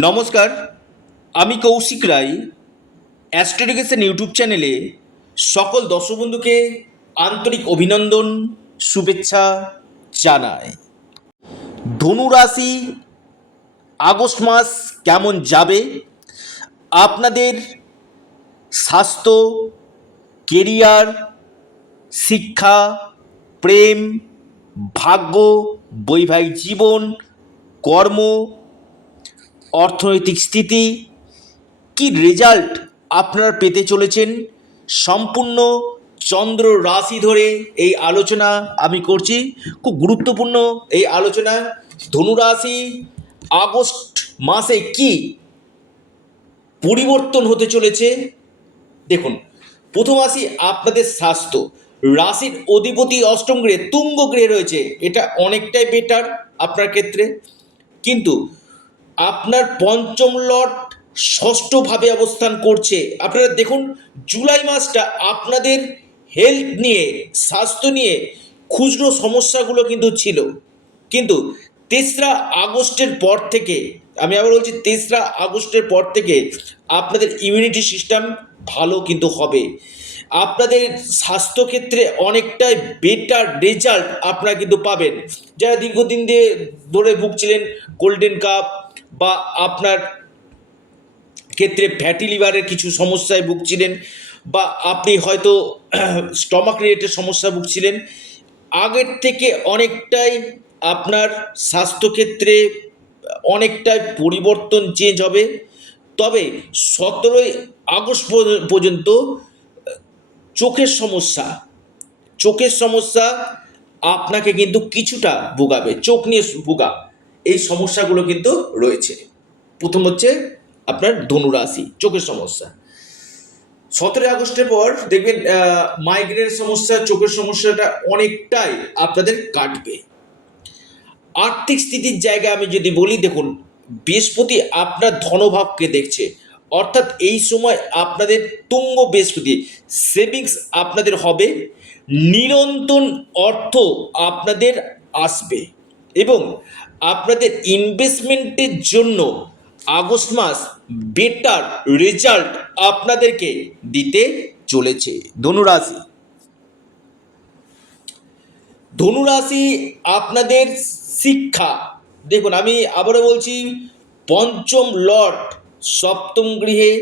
নমস্কার, আমি কৌশিক রায় astro education YouTube চ্যানেলে সকল দর্শক বন্ধুকে আন্তরিক অভিনন্দন শুভেচ্ছা জানাই। ধনু রাশি আগস্ট মাস কেমন যাবে, আপনাদের স্বাস্থ্য, কেরিয়ার, শিক্ষা, প্রেম, ভাগ্য, বৈবাহিক জীবন, কর্ম, অর্থনৈতিক স্থিতি, কি রেজাল্ট আপনারা পেতে চলেছেন, সম্পূর্ণ চন্দ্র রাশি ধরে এই আলোচনা আমি করছি। খুব গুরুত্বপূর্ণ এই আলোচনা। ধনু রাশি আগস্ট মাসে কি পরিবর্তন হতে চলেছে দেখুন। প্রথম আসি আপনাদের স্বাস্থ্য। রাশির অধিপতি অষ্টম গ্রহে তুঙ্গ গ্রহে রয়েছে, এটা অনেকটাই বেটার আপনার ক্ষেত্রে। কিন্তু আপনার পঞ্চম লর্ড ষষ্ঠভাবে অবস্থান করছে। আপনারা দেখুন জুলাই মাসটা আপনাদের হেলথ নিয়ে, স্বাস্থ্য নিয়ে খুচরো সমস্যাগুলো কিন্তু ছিল, কিন্তু 3রা আগস্টের পর থেকে, আমি আবার বলছি 3রা আগস্টের পর থেকে আপনাদের ইমিউনিটি সিস্টেম ভালো কিন্তু হবে। আপনাদের স্বাস্থ্যক্ষেত্রে অনেকটাই বেটার রেজাল্ট আপনারা কিন্তু পাবেন। যারা দীর্ঘদিন ধরে ভুগছিলেন গোল্ডেন কাপ বা আপনার ক্ষেত্রে ফ্যাটি লিভারের কিছু সমস্যায় ভুগছিলেন, বা আপনি হয়তো স্টমাক রিলেটেড সমস্যা ভুগছিলেন, আগের থেকে অনেকটাই আপনার স্বাস্থ্যক্ষেত্রে অনেকটাই পরিবর্তন চেঞ্জ হবে। তবে 17ই আগস্ট পর্যন্ত চোখের সমস্যা আপনাকে কিন্তু কিছুটা ভোগাবে। চোখ নিয়ে ভোগা এই সমস্যাগুলো কিন্তু রয়েছে। প্রথম হচ্ছে আপনার ধনুরাশি, চোখের সমস্যা। 17 আগস্টের পর দেখবেন মাইগ্রেনের সমস্যা, চোখের সমস্যাটা অনেকটাই আপনাদের কাটবে। আর্থিক স্থিতির জায়গায় আমি যদি বলি, দেখুন বৃহস্পতি আপনার ধনভাবকে দেখছে, অর্থাৎ এই সময় আপনাদের তুঙ্গ বৃহস্পতি, সেভিংস আপনাদের হবে, নিরন্তর অর্থ আপনাদের আসবে এবং আপনাদের ইনভেস্টমেন্টের জন্য আগস্ট মাস বেটার রেজাল্ট আপনাদেরকে দিতে চলেছে। ধনুরাশি আপনাদের শিক্ষা, দেখুন আমি আবারও বলছি, পঞ্চম লর্ড সপ্তম গৃহে,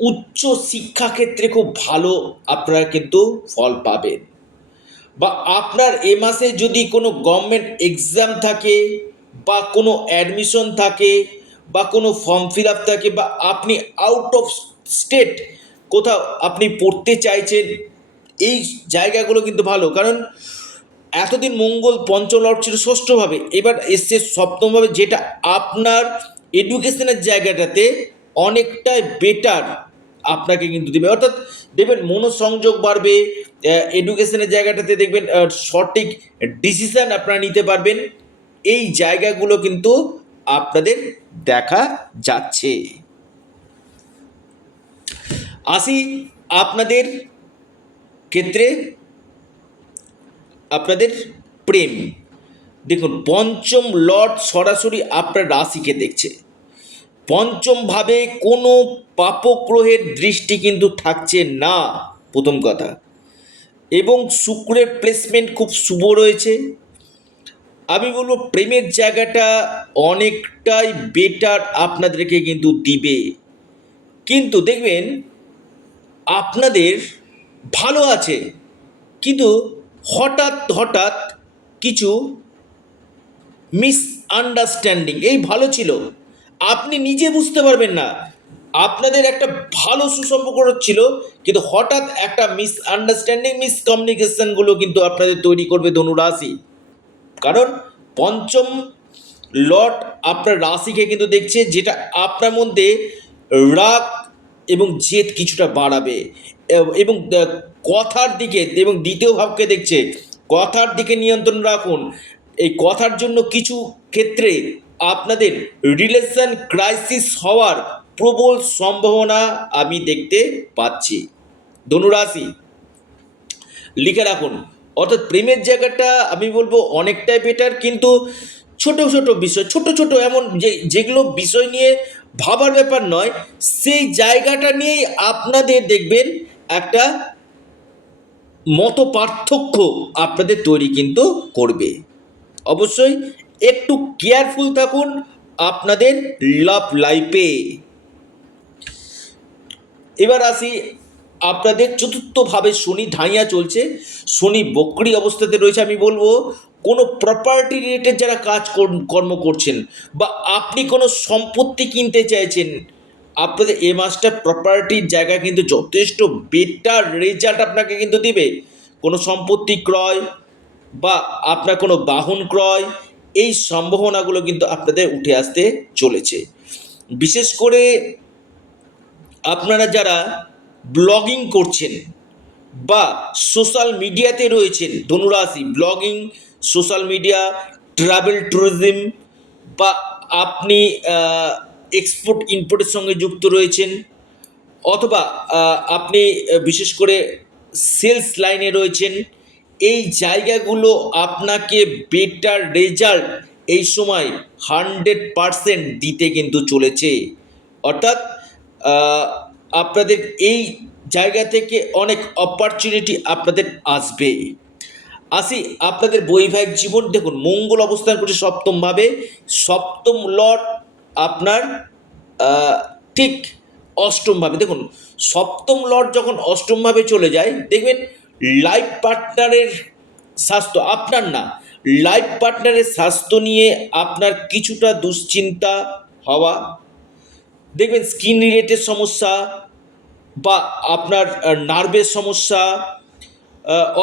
উচ্চ শিক্ষাক্ষেত্রে খুব ভালো আপনারা কিন্তু ফল পাবেন। বা আপনার এ মাসে যদি কোনো গভর্নমেন্ট এক্সাম থাকে, বা কোনো অ্যাডমিশন থাকে, বা কোনো ফর্ম ফিল আপ থাকে, বা আপনি আউট অফ স্টেট কোথাও আপনি পড়তে চাইছেন, এই জায়গাগুলো কিন্তু ভালো। কারণ এতদিন মঙ্গল পঞ্চম লর্ড ছিল ষষ্ঠভাবে, এবার এসছে সপ্তমভাবে, যেটা আপনার এডুকেশনের জায়গাটাতে অনেকটাই বেটার আপনাকে কিন্তু দেবে। অর্থাৎ দেখবেন মনোসংযোগ বাড়বে, এডুকেশনের জায়গাটাতে দেখবেন সঠিক ডিসিশান আপনারা নিতে পারবেন। এই জায়গাগুলো কিন্তু আপনাদের দেখা যাচ্ছে। আসি আপনাদের ক্ষেত্রে, আপনাদের প্রেম। দেখুন পঞ্চম লর্ড সরাসরি আপনার রাশিকে দেখছে। পঞ্চমভাবে কোনো পাপগ্রহের দৃষ্টি কিন্তু থাকছে না, প্রথম কথা। এবং শুক্রের প্লেসমেন্ট খুব শুভ রয়েছে। আমি বলবো প্রেমের জায়গাটা অনেকটাই বেটার আপনাদেরকে কিন্তু দিবে। কিন্তু দেখবেন আপনাদের ভালো আছে, কিন্তু হঠাৎ হঠাৎ কিছু মিসআন্ডারস্ট্যান্ডিং, এই ভালো ছিল আপনি নিজে বুঝতে পারবেন না, আপনাদের একটা ভালো সুসম্পর্ক ছিল, কিন্তু হঠাৎ একটা মিসআন্ডারস্ট্যান্ডিং, মিসকমিউনিকেশনগুলো কিন্তু আপনাদের তৈরি করবে ধনুরাশি। কারণ পঞ্চম লর্ড আপনার রাশিকে কিন্তু দেখছে, যেটা আপনার মধ্যে রাগ এবং জেদ কিছুটা বাড়াবে। এবং কথার দিকে, এবং দ্বিতীয় ভাবকে দেখছে, কথার দিকে নিয়ন্ত্রণ রাখুন। এই কথার জন্য কিছু ক্ষেত্রে আপনাদের রিলেশন ক্রাইসিস হওয়ার প্রবল সম্ভাবনা আমি দেখতে পাচ্ছি। ধনুরাশি লিখে রাখুন। অর্থাৎ প্রেমের জায়গাটা আমি বলবো অনেকটাই বেটার, কিন্তু ছোট ছোট বিষয়, ছোট ছোট এমন যেগুলো বিষয় নিয়ে ভাবার ব্যাপার নয়, সেই জায়গাটা নিয়েই আপনাদের দেখবেন একটা মত পার্থক্য আপনাদের তৈরি কিন্তু করবে। অবশ্যই একটু কেয়ারফুল থাকুন আপনাদের লাভ লাইফে। এবার আসি, আপনাদের চতুর্থভাবে শনি ঢাইয়া চলছে, শনি বক্রি অবস্থাতে রয়েছে। আমি বলবো কোনো প্রপার্টি রিলেটেড যারা কর্ম করছেন বা আপনি কোনো সম্পত্তি কিনতে চাইছেন, আপনাদের এ মাসটা প্রপার্টির জায়গা কিন্তু যথেষ্ট বেটার রেজাল্ট আপনাকে কিন্তু দিবে। কোনো সম্পত্তি ক্রয় বা আপনার কোনো বাহন ক্রয়, এই সম্ভাবনাগুলো কিন্তু আপনাদের উঠে আসতে চলেছে। বিশেষ করে আপনারা যারা ব্লগিং করছেন বা সোশ্যাল মিডিয়াতে রয়েছেন, ধনুরাশি blogging, social media, travel tourism, বা আপনি এক্সপোর্ট ইম্পোর্টের সঙ্গে যুক্ত রয়েছেন, অথবা আপনি বিশেষ করে সেলস লাইনে রয়েছেন, এই জায়গাগুলো আপনাকে বেটার রেজাল্ট এই সময় 100% দিতে কিন্তু চলেছে। অর্থাৎ আহ, আপনাদের এই জায়গা থেকে অনেক অপরচুনিটি আপনাদের আসবে। আসি আপনাদের বৈবাহিক জীবন। দেখুন, মঙ্গল অবস্থান করছে সপ্তমভাবে, সপ্তম লর্ড আপনার আহ, ঠিক অষ্টমভাবে। দেখুন, সপ্তম লর্ড যখন অষ্টমভাবে চলে যায়, দেখবেন লাইফ পার্টনারের স্বাস্থ্য, আপনার না, লাইফ পার্টনারের স্বাস্থ্য নিয়ে আপনার কিছুটা দুশ্চিন্তা হওয়া, দেখবেন স্কিন রিলেটেড সমস্যা বা আপনার নার্ভের সমস্যা,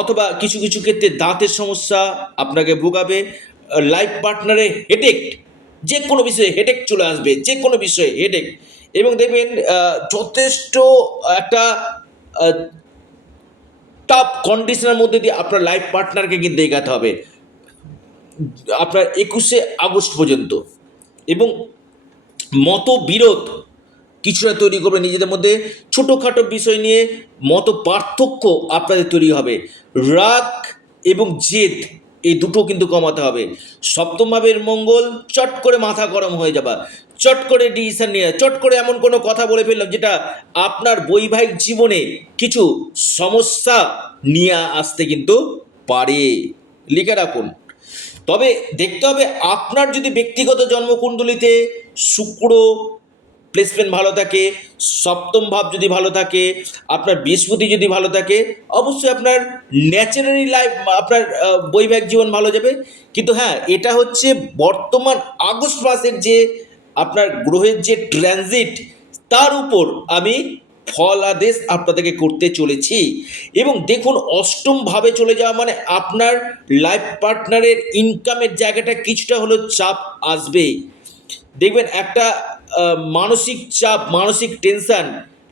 অথবা কিছু কিছু ক্ষেত্রে দাঁতের সমস্যা আপনাকে ভোগাবে। লাইফ পার্টনারের হেডেক, যে কোনো বিষয়ে হেডেক চলে আসবে, যে কোনো বিষয়ে হেডেক। এবং দেখবেন যথেষ্ট একটা টাফ কন্ডিশনের মধ্যে দিয়ে আপনার লাইফ পার্টনারকে কিন্তু এগাতে হবে আপনার 21শে আগস্ট পর্যন্ত। এবং মতবিরোধ কিছুটা তৈরি করবে নিজেদের মধ্যে, ছোটোখাটো বিষয় নিয়ে মত পার্থক্য আপনাদের তৈরি হবে। রাগ এবং জেদ, এই দুটো কিন্তু কমাতে হবে। সপ্তম ভাবের মঙ্গল চট করে মাথা গরম হয়ে যাবা, চট করে ডিসিশন নিয়ে, চট করে এমন কোনো কথা বলে ফেললাম যেটা আপনার বৈবাহিক জীবনে কিছু সমস্যা নিয়ে আসতে কিন্তু পারে। লিখে রাখুন। তবে দেখতে হবে আপনার যদি ব্যক্তিগত জন্মকুণ্ডলিতে শুক্র প্লেসমেন্ট ভালো থাকে, সপ্তম ভাব যদি ভালো থাকে, আপনার বৃহস্পতি যদি ভালো থাকে, অবশ্যই আপনার ন্যাচারালি লাইফ, আপনার বৈবাহিক জীবন ভালো যাবে। কিন্তু হ্যাঁ, এটা হচ্ছে বর্তমান আগস্ট মাসের যে আপনার গ্রহের যে ট্রানজিট, তার উপর আমি ফলাদেশ আপনাদেরকে করতে চলেছি। এবং দেখুন, অষ্টম ভাবে চলে যাওয়া মানে আপনার লাইফ পার্টনারের ইনকামের জায়গাটা কিছুটা হলেও চাপ আসবে। দেখবেন একটা মানসিক চাপ, মানসিক টেনশন,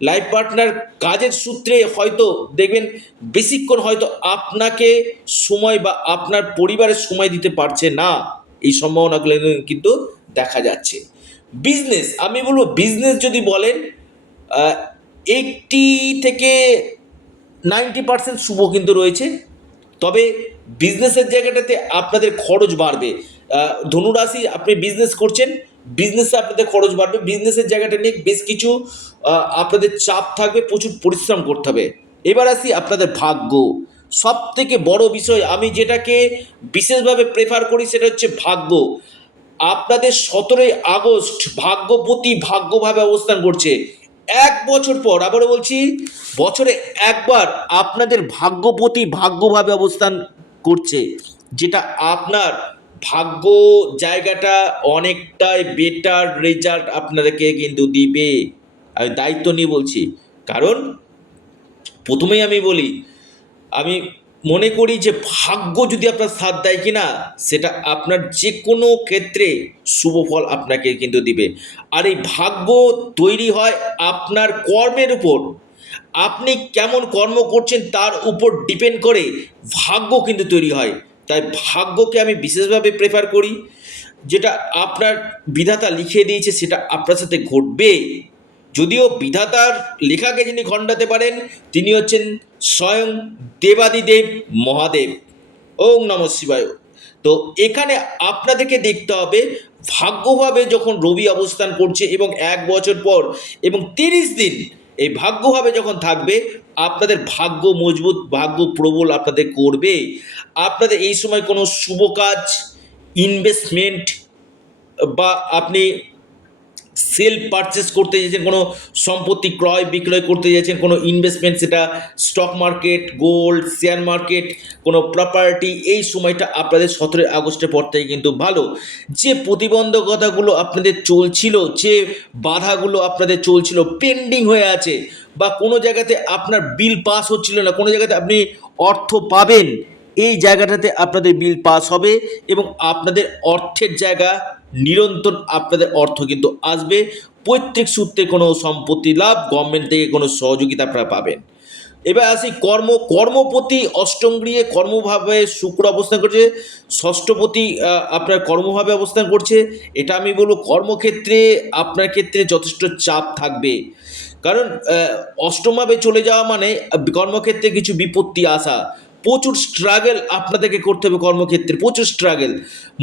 লাইফ পার্টনার কাজের সূত্রে হয়তো দেখবেন বেশিক্ষণ হয়তো আপনাকে সময় বা আপনার পরিবারের সময় দিতে পারছে না, এই সম্ভাবনাগুলো কিন্তু দেখা যাচ্ছে। বিজনেস, আমি বলবো বিজনেস যদি বলেন 80 থেকে 90% শুভ কিন্তু রয়েছে। তবে বিজনেসের জায়গাটাতে আপনাদের খরচ বাড়বে। ধনুরাশি, আপনি বিজনেস করছেন, বিজনেসে আপনাদের খরচ বাড়বে, বিজনেসের জায়গাটা নিয়ে বেশ কিছু আপনাদের চাপ থাকবে, প্রচুর পরিশ্রম করতে হবে। এবার আসি আপনাদের ভাগ্য। সব থেকে বড় বিষয় আমি যেটাকে বিশেষভাবে প্রেফার করি সেটা হচ্ছে ভাগ্য। আপনাদের 17ই আগস্ট ভাগ্যপতি ভাগ্যভাবে অবস্থান করছে। 1 বছর পর, আবারও বলছি, বছরে একবার আপনাদের ভাগ্যপতি ভাগ্যভাবে অবস্থান করছে, যেটা আপনার ভাগ্য জায়গাটা অনেকটাই বেটার রেজাল্ট আপনাদেরকে কিন্তু দিবে। আমি দায়িত্ব নিয়ে বলছি, কারণ প্রথমেই আমি বলি, আমি মনে করি যে ভাগ্য যদি আপনার সাথ দেয় কি না, সেটা আপনার যে কোনো ক্ষেত্রে শুভ ফল আপনাকে কিন্তু দিবে। আর এই ভাগ্য তৈরি হয় আপনার কর্মের উপর। আপনি কেমন কর্ম করছেন তার উপর ডিপেন্ড করে ভাগ্য কিন্তু তৈরি হয়। তাই ভাগ্যকে আমি বিশেষভাবে প্রেফার করি। যেটা আপনার বিধাতা লিখে দিয়েছে সেটা আপনার সাথে ঘটবে। যদিও বিধাতার লেখাকে যিনি খণ্ডাতে পারেন তিনি হচ্ছেন স্বয়ং দেবাদিদেব মহাদেব। ওম নমঃ শিবায়। তো তো এখানে আপনাদেরকে দেখতে হবে ভাগ্যভাবে যখন রবি অবস্থান করছে এবং 1 বছর পর এবং 30 দিন এই ভাগ্যভাবে যখন থাকবে, আপনাদের ভাগ্য মজবুত, ভাগ্য প্রবল আপনাদের করবে। আপনাদের এই সময় কোনো শুভ কাজ, ইনভেস্টমেন্ট বা আপনি সেল পারচেস করতে চাইছেন, কোনো সম্পত্তি ক্রয় বিক্রয় করতে চাইছেন, কোনো ইনভেস্টমেন্ট, সেটা stock market, gold, share market, কোনো প্রপার্টি, এই সময়টা আপনাদের 17 আগস্টের পর থেকে কিন্তু ভালো। যে প্রতিবন্ধকতাগুলো আপনাদের চলছিল, যে বাধাগুলো আপনাদের চলছিল, পেন্ডিং হয়ে আছে, বা কোনো জায়গাতে আপনার বিল পাস হচ্ছিল না, কোনো জায়গাতে আপনি অর্থ পাবেন, এই জায়গাটাতে আপনাদের বিল পাস হবে এবং আপনাদের অর্থের জায়গা নিরন্তর আপনাদের অর্থ কিন্তু আসবে। পৈতৃক সূত্রে কোনো সম্পত্তি লাভ, গভর্নমেন্ট থেকে কোনো সহযোগিতা আপনারা পাবেন। এবার আসি কর্মপতি অষ্টমগৃহে কর্মভাবে শুক্র অবস্থান করছে, ষষ্ঠপতি আপনার কর্মভাবে অবস্থান করছে। এটা আমি বলবো কর্মক্ষেত্রে আপনার ক্ষেত্রে যথেষ্ট চাপ থাকবে, কারণ অষ্টমভাবে চলে যাওয়া মানে কর্মক্ষেত্রে কিছু বিপত্তি আসা, প্রচুর স্ট্রাগল আপনাদেরকে করতে হবে কর্মক্ষেত্রে, প্রচুর স্ট্রাগল।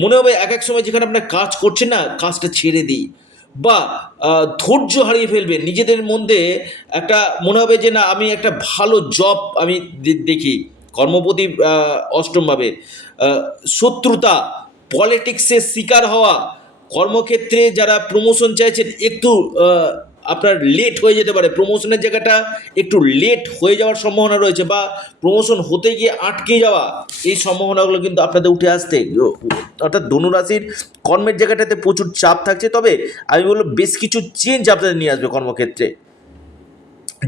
মনে হবে এক এক সময় যেখানে আপনার কাজ করছেন না, কাজটা ছেড়ে দিই, বা ধৈর্য হারিয়ে ফেলবেন নিজেদের মধ্যে। একটা মনে হবে যে না, আমি একটা ভালো জব আমি দেখি। কর্মপতি অষ্টমভাবে শত্রুতা, পলিটিক্সের শিকার হওয়া, কর্মক্ষেত্রে যারা প্রমোশন চাইছেন একটু আপনার লেট হয়ে যেতে পারে, প্রমোশনের জায়গাটা একটু লেট হয়ে যাওয়ার সম্ভাবনা রয়েছে, বা প্রমোশন হতে গিয়ে আটকে যাওয়া, এই সম্ভাবনাগুলো কিন্তু আপনাদের উঠে আসতে, অর্থাৎ ধনুরাশির কর্মের জায়গাটাতে প্রচুর চাপ থাকছে। তবে আমি বলবো বেশ কিছু চেঞ্জ আপনাদের নিয়ে আসবে কর্মক্ষেত্রে।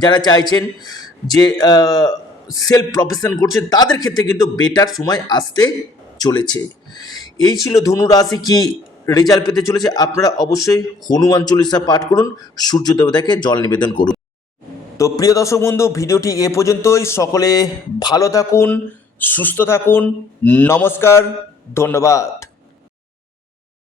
যারা চাইছেন যে সেলফ প্রফেশন করছেন, তাদের ক্ষেত্রে কিন্তু বেটার সময় আসতে চলেছে। এই ছিল ধনুরাশি কি রেজাল্ট পেতে চলেছে। আপনারা অবশ্যই হনুমান চল্লিশা পাঠ করুন, সূর্য দেবতাকে জল নিবেদন করুন। তো প্রিয় দর্শক বন্ধু, ভিডিওটি এ পর্যন্তই। সকলে ভালো থাকুন, সুস্থ থাকুন, নমস্কার, ধন্যবাদ।